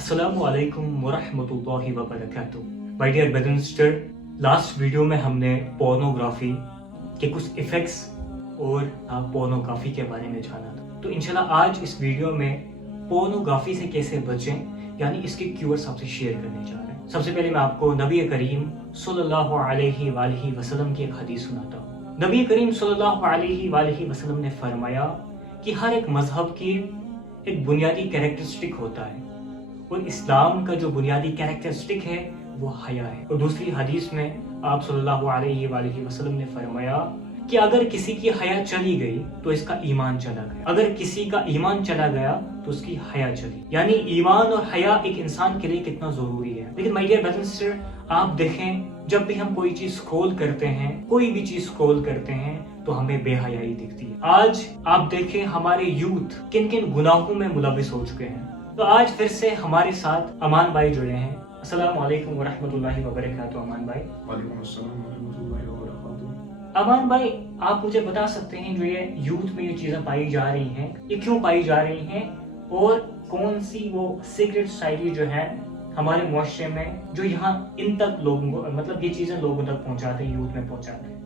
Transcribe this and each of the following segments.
अस्सलामु अलैकुम वरहमतुल्लाहि वबरकातुह। My dear brother and sister, last video में हमने पोर्नोग्राफी के कुछ इफेक्ट्स और पोर्नोग्राफी के बारे में जाना था। तो इंशाल्लाह आज इस वीडियो में पोर्नोग्राफी से कैसे बचें यानी इसके क्यूर्स आपसे शेयर करने जा रहे हैं। सबसे पहले मैं आपको नबी करीम सल्लल्लाहु अलैहि वसल्लम की एक हदीस सुनाता हूँ। नबी करीम सल्लल्लाहु अलैहि वसल्लम ने फरमाया कि हर एक मजहब की एक बुनियादी कैरेक्टरिस्टिक होता है और इस्लाम का जो बुनियादी कैरेक्टरिस्टिक है वो हया है। और दूसरी हदीस में आप सल्लल्लाहु अलैहि वसल्लम ने फरमाया कि अगर किसी की हया चली गई तो इसका ईमान चला गया, अगर किसी का ईमान चला गया तो उसकी हया चली। यानी ईमान और हया एक इंसान के लिए कितना जरूरी है। लेकिन माय डियर ब्रदर सिस्टर, आप देखें जब भी हम कोई चीज स्क्रॉल करते हैं, कोई भी चीज स्क्रॉल करते हैं तो हमें बेहयाई दिखती है। आज आप देखें हमारे यूथ किन किन गुनाहों में मुलविस हो चुके हैं। तो आज फिर से हमारे साथ अमान भाई जुड़े हैं। अस्सलामु अलैकुम वरहमतुल्लाहि वबरकातुहू। अमान भाई। वालेकुम अस्सलाम वरहमतुल्लाहि वबरकातुहू। अमान भाई, आप मुझे बता सकते हैं जो ये यूथ में ये चीजें पाई जा रही हैं, ये क्यों पाई जा रही हैं और कौन सी वो सीक्रेट सोसाइटी जो है हमारे मुआशरे में जो यहाँ इन तक लोगों को मतलब ये चीजें लोगों तक पहुँचाते हैं, यूथ में पहुँचाते हैं।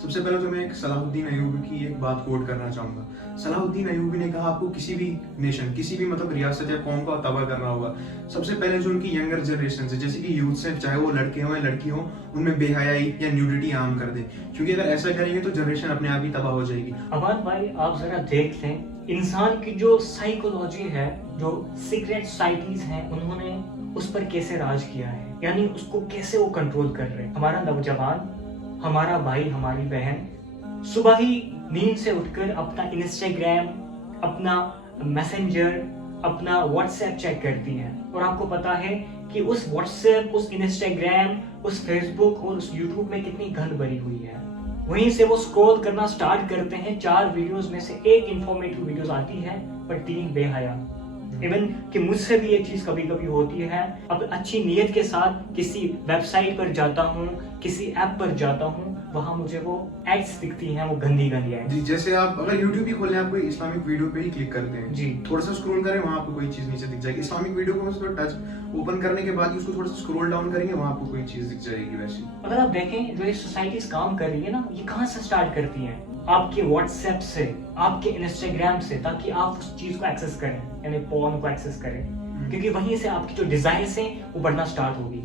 सबसे पहले तो मैं एक सलाहुद्दीन अय्यूबी की एक बात कोट करना चाहूंगा। सलाहुद्दीन अय्यूबी ने कहा आपको किसी भी नेशन, किसी भी मतलब रियासत या कौम को तबाह करना होगा, सबसे पहले जो उनकी यंगर जनरेशन है, जैसे कि यूथ से, चाहे वो लड़के हों या लड़की हों, उनमें बेहयाई या न्यूडिटी आम कर दें, क्योंकि अगर ऐसा करेंगे तो जनरेशन अपने आप ही तबाह हो जाएगी। अमान भाई, आप जरा देख लें इंसान की जो साइकोलॉजी है, जो सीक्रेट सोसाइटीज हैं, उन्होंने उस पर कैसे राज किया है, यानी उसको कैसे वो कंट्रोल कर रहे हैं। हमारा नौजवान, हमारा भाई, हमारी बहन सुबह ही नींद से उठकर अपना इंस्टाग्राम, अपना मैसेंजर, अपना व्हाट्सएप चेक करती है। और आपको पता है कि उस व्हाट्सएप, उस इंस्टाग्राम, उस फेसबुक और उस यूट्यूब में कितनी गंद भरी हुई है। वहीं से वो स्क्रॉल करना स्टार्ट करते हैं, 4 वीडियोस में से एक इंफॉर्मेटिव वीडियोस आती है पर 3 बेहया। इवन कि मुझसे भी ये चीज कभी कभी होती है। अब अच्छी नीयत के साथ किसी वेबसाइट पर जाता हूँ, किसी ऐप पर जाता हूँ, वहां मुझे वो एड्स दिखती हैं, वो गंदी गंदी एड्स। जी, जैसे आप अगर यूट्यूब ही खोलें, आप कोई इस्लामिक वीडियो पे ही क्लिक करते हैं जी, थोड़ा सा स्क्रॉल करें, वहां आपको कोई चीज नीचे दिख जाएगी। इस्लामिक वीडियो को उसको टच ओपन करने के बाद उसको थोड़ा सा स्क्रॉल डाउन करेंगे, वहां आपको कोई चीज दिख जाएगी वैसी। अगर आप देखें जो ये सोसाइटीज काम कर रही है ना, ये कहाँ से स्टार्ट करती हैं? आपके व्हाट्सएप से, आपके इंस्टाग्राम से, ताकि आप उस चीज को एक्सेस करें, यानी पोर्न को एक्सेस करें, क्योंकि वहीं से आपकी जो डिजायर्स हैं वो बढ़ना स्टार्ट होगी।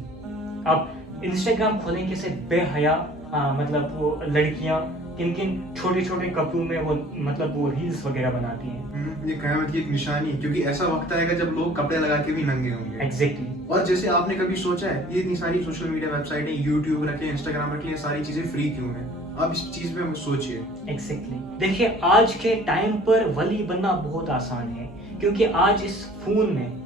आप इंस्टाग्राम खोलें कैसे बेहया मतलब वो लड़कियां किन किन छोटे छोटे कपड़ों में वो मतलब वो रील्स वगैरह बनाती हैं। ये कयामत की एक निशानी है, क्योंकि ऐसा वक्त आएगा जब लोग कपड़े लगा के भी नंगे होंगे। एग्जैक्टली। और जैसे आपने कभी सोचा है ये इतनी सारी सोशल मीडिया वेबसाइटें, यूट्यूब रख लें, इंस्टाग्राम रख लें, सारी चीजें फ्री क्यों हैं? आप इस चीज पे सोचिए। एग्जैक्टली। देखिए आज के टाइम पर वली बनना बहुत आसान है, क्योंकि आज इस फोन में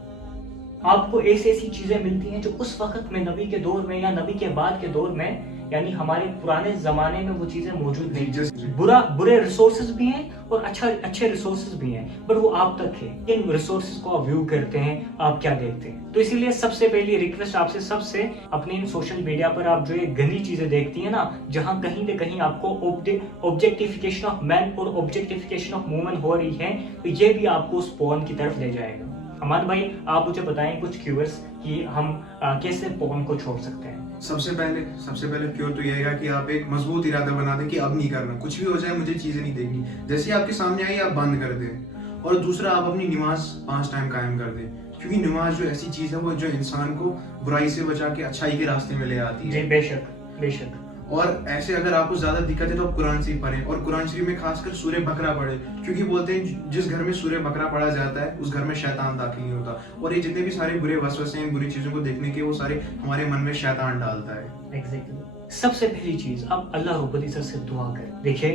आपको ऐसी ऐसी चीजें मिलती हैं जो उस वक्त में नबी के दौर में या नबी के बाद के दौर में, यानी हमारे पुराने जमाने में वो चीजें मौजूद नहीं। बुरे रिसोर्सेज भी हैं और अच्छे रिसोर्सेज भी हैं, पर वो आप तक है। इन रिसोर्सेज को आप व्यू करते हैं, आप क्या देखते हैं। तो इसीलिए सबसे पहली रिक्वेस्ट आपसे सबसे, अपने इन सोशल मीडिया पर आप जो ये गंदी चीजें देखती है ना, जहाँ कहीं न कहीं आपको ऑब्जेक्टिफिकेशन ऑफ मैन और ऑब्जेक्टिफिकेशन ऑफ वुमेन हो रही है, तो ये भी आपको उस पोर्न की तरफ ले जाएगा। अमान भाई, आप मुझे बताएं कुछ क्यूर्स कि हम कैसे पोर्न को छोड़ सकते हैं। सबसे पहले क्योर तो यह है कि आप एक मजबूत इरादा बना दें कि अब नहीं करना, कुछ भी हो जाए मुझे चीजें नहीं देखनी। जैसे आपके सामने आई आप बंद कर दें। और दूसरा, आप अपनी नमाज 5 टाइम कायम कर दें, क्योंकि नमाज जो ऐसी चीज है वो जो इंसान को बुराई से बचा के अच्छाई के रास्ते में ले आती है। जी, बेशक बेशक। और ऐसे अगर आपको ज्यादा दिक्कत है तो आप कुरान शरीफ पढ़ें, और कुरान शरीफ में खासकर सूरह बकरा पढ़ें, क्योंकि बोलते हैं जिस घर में सूरह बकरा पढ़ा जाता है उस घर में शैतान दाखिल नहीं होता। और ये जितने भी सारे बुरे वसवसे हैं, बुरी चीजों को देखने के, वो सारे हमारे मन में शैतान डालता है। एग्जैक्टली। सबसे पहली चीज, आप अल्लाह रब्बुल इज्जत से दुआ करें। देखिए,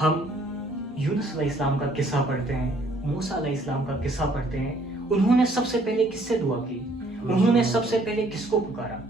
हम यूनुस अलैहिस्सलाम का किस्सा पढ़ते हैं, मूसा अलैहिस्सलाम का किस्सा पढ़ते हैं। उन्होंने सबसे पहले किससे दुआ की? उन्होंने सबसे पहले किसको पुकारा?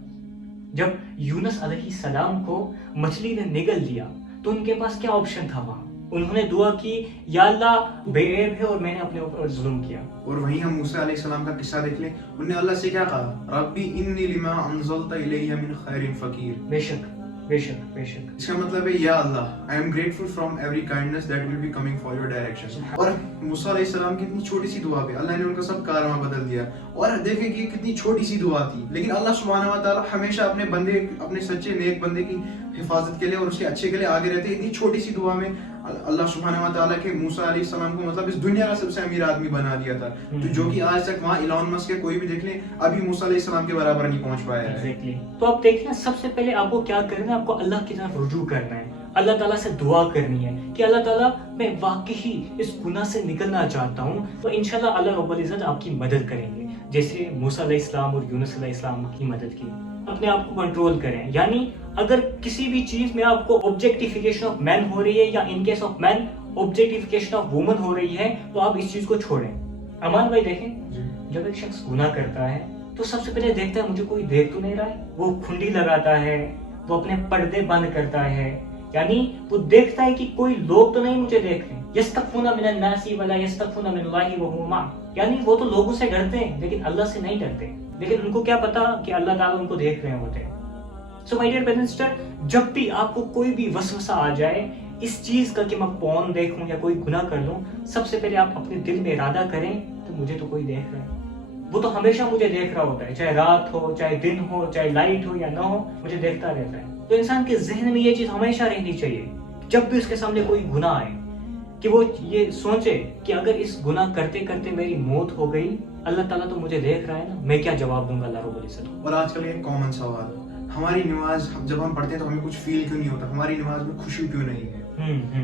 जब यूनुस अलैहिस्सलाम को मछली ने निगल लिया तो उनके पास क्या ऑप्शन था? वहां उन्होंने दुआ की, या अल्लाह बेऐब है और मैंने अपने ऊपर जुल्म किया। और वहीं हम मूसा अलैहिस्सलाम का किस्सा देख लें, उन्होंने अल्लाह से क्या कहा? रब्बी इन्नी लिमा अंज़लता इलैया मिन खैरिन फकीर। बेशक बेशक बेशक। इसका मतलब है या Allah, I am grateful from every kindness that will be coming for your direction. और मूसा अलैहिस्सलाम की इतनी छोटी सी दुआ पे अल्लाह ने उनका सब कारवां बदल दिया। और देखें कि कितनी छोटी सी दुआ थी, लेकिन अल्लाह सुब्हानहू व तआला हमेशा अपने बंदे, अपने सच्चे नेक बंदे की हिफाजत के लिए और उसके अच्छे के लिए आगे रहते हैं। इतनी छोटी सी दुआ में अल्लाह सुब्हानहू व तआला के मूसा अलैहिस्सलाम को मतलब इस दुनिया का सबसे अमीर आदमी बना दिया था, तो जो कि आज तक वहाँ इलॉन मस्क के कोई भी देख ले अभी मूसा अलैहिस्सलाम के बराबर नहीं पहुंच पाया है। Exactly. तो आप देखिए ना, सबसे पहले आपको क्या करना है, आपको अल्लाह की तरफ रुजू करना है, अल्लाह ताला से दुआ करनी है कि अल्लाह ताला मैं वाकई इस गुनाह से निकलना चाहता हूँ, तो इंशाल्लाह अल्लाह रब्बुल इज्जत आपकी मदद करेंगे, जैसे मूसा अलैहिस्सलाम और यूनुस अलैहिस्सलाम की मदद की। अपने आप को कंट्रोल करें, यानी अगर किसी भी चीज में आपको ऑब्जेक्टिफिकेशन ऑफ मैन हो रही है या in case of man objectification of woman हो रही है, तो आप इस चीज को छोड़ें। अमान भाई देखें, जब एक शख्स गुनाह करता है तो सबसे पहले देखता है मुझे कोई देख तो नहीं रहा है, वो खुंडी लगाता है, वो अपने पर्दे बंद करता है, यानी वो देखता है कि कोई लोग तो नहीं मुझे देख रहे। यस्तगफूना मिनन नासी वला यस्तगफूना मिनल्लाहि व हुवा मा, यानी वो तो लोगों से डरते हैं लेकिन अल्लाह से नहीं डरते, लेकिन उनको क्या पता कि अल्लाह ताला उनको देख रहे होते हैं। So my dear brother sister, जब भी आपको कोई भी वसवसा आ जाए इस चीज का कि मैं पॉर्न देखूं या कोई गुनाह कर लूं, सबसे पहले आप अपने दिल में इरादा करें तो मुझे तो कोई देख रहा है, वो तो हमेशा मुझे देख रहा होता है, चाहे रात हो, चाहे दिन हो, चाहे लाइट हो या ना हो, मुझे देखता रहता है। तो इंसान के जहन में ये चीज हमेशा रहनी चाहिए, जब भी उसके सामने कोई गुनाह आए कि वो ये सोचे कि अगर इस गुनाह करते करते मेरी मौत हो गई, अल्लाह ताला तो मुझे देख रहा है ना, मैं क्या जवाब दूंगा अल्लाह रब्बुल इज्जत को। और आजकल एक कॉमन सवाल, हमारी नमाज जब हम पढ़ते हैं तो हमें कुछ फील क्यों नहीं होता, हमारी नमाज में खुशी क्यों नहीं है?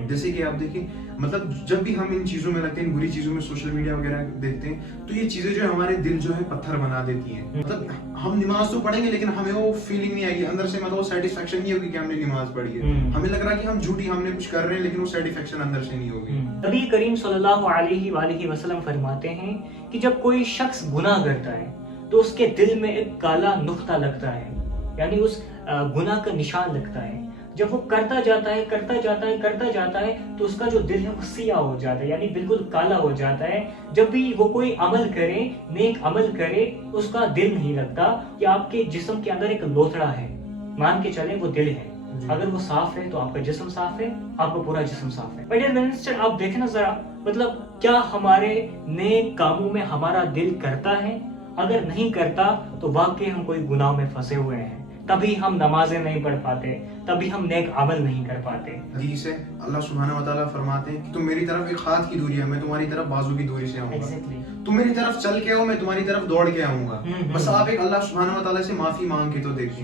जैसे कि आप देखिए, मतलब जब भी हम इन चीजों में लगते हैं, बुरी चीजों में, सोशल मीडिया वगैरह देखते हैं, तो ये चीजें जो है हमारे दिल जो है पत्थर बना देती हैं। मतलब हम नमाज तो पढ़ेंगे लेकिन हमें वो फीलिंग नहीं आएगी अंदर से, मतलब वो सेटिस्फेक्शन नहीं होगी कि हमने नमाज पढ़ी है। हमें लग रहा है कि हम झूठी हमने कुछ कर रहे हैं, लेकिन वो सेटिस्फेक्शन अंदर से नहीं होगी। नबी करीम सल्लल्लाहु अलैहि वसल्लम फरमाते हैं कि जब कोई शख्स गुनाह करता है तो उसके दिल में एक काला नुक्ता लगता है, यानी उस गुनाह का निशान लगता है। जब वो करता जाता है तो उसका जो दिल है वो सियाह हो जाता है, यानी बिल्कुल काला हो जाता है। जब भी वो कोई अमल करे, नेक अमल करे, उसका दिल नहीं लगता कि आपके जिस्म के अंदर एक लोथड़ा है, मान के चले वो दिल है। अगर वो साफ है तो आपका जिस्म साफ है, आपका पूरा जिस्म साफ है। डियर मिनिस्टर, आप देखें ना जरा, मतलब क्या हमारे नेक कामों में हमारा दिल करता है? अगर नहीं करता तो वाकई हम कोई गुनाह में फंसे हुए हैं, तभी हम नमाजें नहीं पढ़ पाते, तभी हम नेक अमल नहीं कर पाते। हदीस है, अल्लाह सुब्हानहू व तआला फरमाते हैं कि तुम मेरी तरफ एक हाथ की दूरी है, मैं तुम्हारी तरफ बाजू की दूरी से आऊंगा। Exactly. तुम मेरी तरफ चल के आओ, मैं तुम्हारी तरफ दौड़ के आऊंगा। बस आप एक अल्लाह सुब्हानहू व तआला से माफी मांग के तो देखें।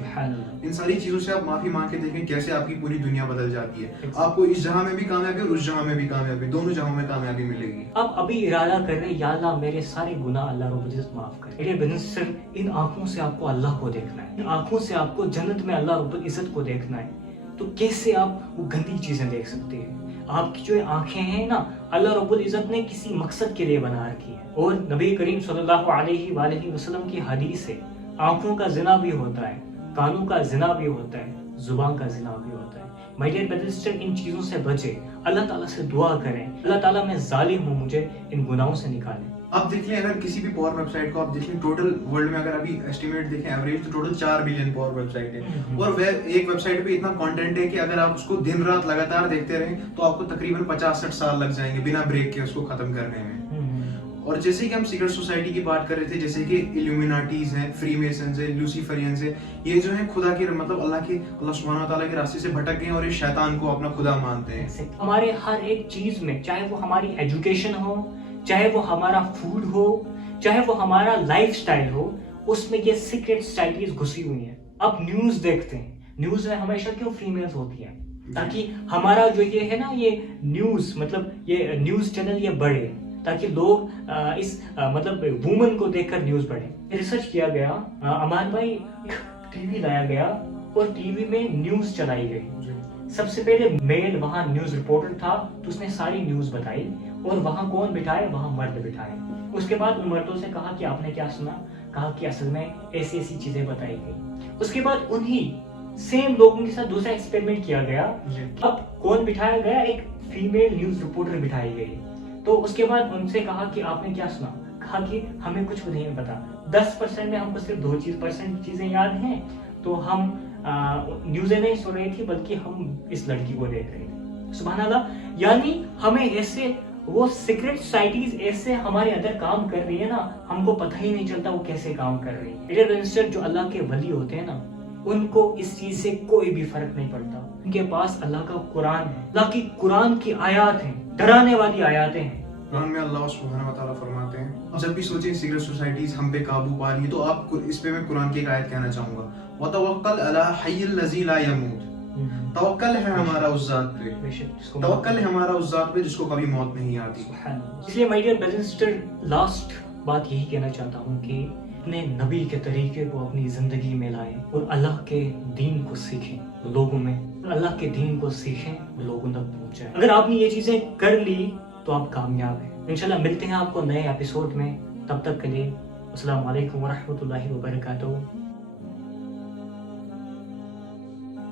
इन सारी चीजों से आप माफी मांग के देखें कैसे आपकी पूरी दुनिया बदल जाती है। आपको इस जहां में भी कामयाबी और उस जहां में भी कामयाबी, दोनों जहां में कामयाबी मिलेगी। अब अभी इरादा कर रहे, या अल्लाह मेरे सारे गुनाह अल्लाह रब्बुल इज्जत माफ करे। मेरे बिजनेस सिर्फ इन आंखों से आपको अल्लाह को देखना है, इन आंखों से आपको जन्नत में अल्लाह रब्बुल इज्जत को देखना है। तो कैसे आप वो गंदी चीजें देख सकते हैं? आपकी जो आंखें हैं ना, अल्लाह रब्बुल इज्जत ने किसी मकसद के लिए बना रखी है। और नबी करीम सल्लल्लाहु अलैहि वसल्लम की हदीस है, आंखों का जिना भी होता है, कानों का जिना भी होता है, जुबान का जिना भी होता है। माय डियर ब्रदर सिस्टर, इन चीजों से बचे, अल्लाह ताला से दुआ करें, अल्लाह ताला मैं जालिम हूँ, मुझे इन गुनाहों से निकालें। आप देख लें, अगर किसी भी पॉर्न वेबसाइट को आप देख लें, टोटल वर्ल्ड में अगर अभी एस्टिमेट देखें एवरेज, तो टोटल 4 बिलियन पॉर्न वेबसाइट है। और वह एक वेबसाइट पे इतना कंटेंट है कि अगर आप उसको दिन रात लगातार देखते रहें तो आपको तकरीबन 50-60 साल लग जाएंगे बिना ब्रेक के उसको खत्म करने में। और जैसे कि हम सीक्रेट सोसाइटी की बात कर रहे थे, जैसे कि इल्यूमिनाटीज हैं, फ्रीमेसन्स हैं, लूसीफरियंस हैं, ये जो है खुदा के मतलब अल्लाह सुब्हानहू व तआला के रास्ते से भटक गए और ये शैतान को अपना खुदा मानते हैं। हमारे हर एक चीज में, चाहे वो हमारी एजुकेशन हो, चाहे वो हमारा फूड हो, चाहे वो हमारा लाइफस्टाइल हो, उसमें ये सीक्रेट सोसाइटीज घुसी हुई हैं। अब न्यूज देखते हैं, न्यूज में हमेशा क्यों फीमेल्स होती हैं? ताकि हमारा जो ये है ना, ये न्यूज मतलब ये न्यूज चैनल ये बढ़े, ताकि लोग मतलब वुमन को देखकर न्यूज पढ़े। रिसर्च किया गया, अमान भाई, टीवी लाया गया और टीवी में न्यूज चलाई गई। सबसे पहले मेल वहां न्यूज रिपोर्टर था, तो उसने सारी न्यूज बताई, और वहां कौन बिठाए? वहां मर्द बिठाए। उसके बाद उन मर्दों से कहा कि आपने क्या सुना? कहा कि असल में ऐसी ऐसी चीजें बताई गई। उसके बाद उन्हीं सेम लोगों के साथ दूसरा एक्सपेरिमेंट किया गया। अब कौन बिठाया गया? एक फीमेल न्यूज रिपोर्टर बिठाई गई। तो उसके बाद उनसे कहा कि आपने क्या सुना? कहा कि हमें कुछ नहीं पता, 10% में हमको सिर्फ 2% चीजें याद हैं, तो हम न्यूज़ें नहीं सुन रही थी बल्कि हम इस लड़की को देख रहे थे। सुभान अल्लाह, यानी हमें ऐसे वो सीक्रेट सोसाइटीज ऐसे हमारे अंदर काम कर रही है ना, हमको पता ही नहीं चलता वो कैसे काम कर रही है। डियर ब्रदर, जो अल्लाह के वली होते हैं ना, उनको इस चीज से कोई भी फर्क नहीं पड़ता। उनके पास अल्लाह का कुरान है, अल्लाह की कुरान की आयत है, डराने वाली आयतें हैं। कुरान में अल्लाह सुब्हानहू व तआला फरमाते हैं, जब भी सोचें सीक्रेट सोसाइटीज हम पे काबू पा रही है, तो आप इस पे मैं कुरान की एक आयत कहना चाहूंगा, वतवक्कल अला हय्यिल लज़ी ला यमूत। तवक्कल है हमारा उस जात पे, तवक्कल है हमारा उस जात पे जिसको कभी मौत नहीं आती। इसलिए my dear brother sister, last बात यही कहना चाहता हूँ कि अपने नबी के तरीके को अपनी जिंदगी में लाएं और अल्लाह के दीन को सीखें लोगों में, और अल्लाह के दीन को सीखें लोगों तक पहुंचाएं। अगर आपने ये चीजें कर ली तो आप कामयाब हैं। इंशाल्लाह मिलते हैं आपको नए एपिसोड में, तब तक के लिए अस्सलाम वालेकुम व रहमतुल्लाहि व बरकातहू।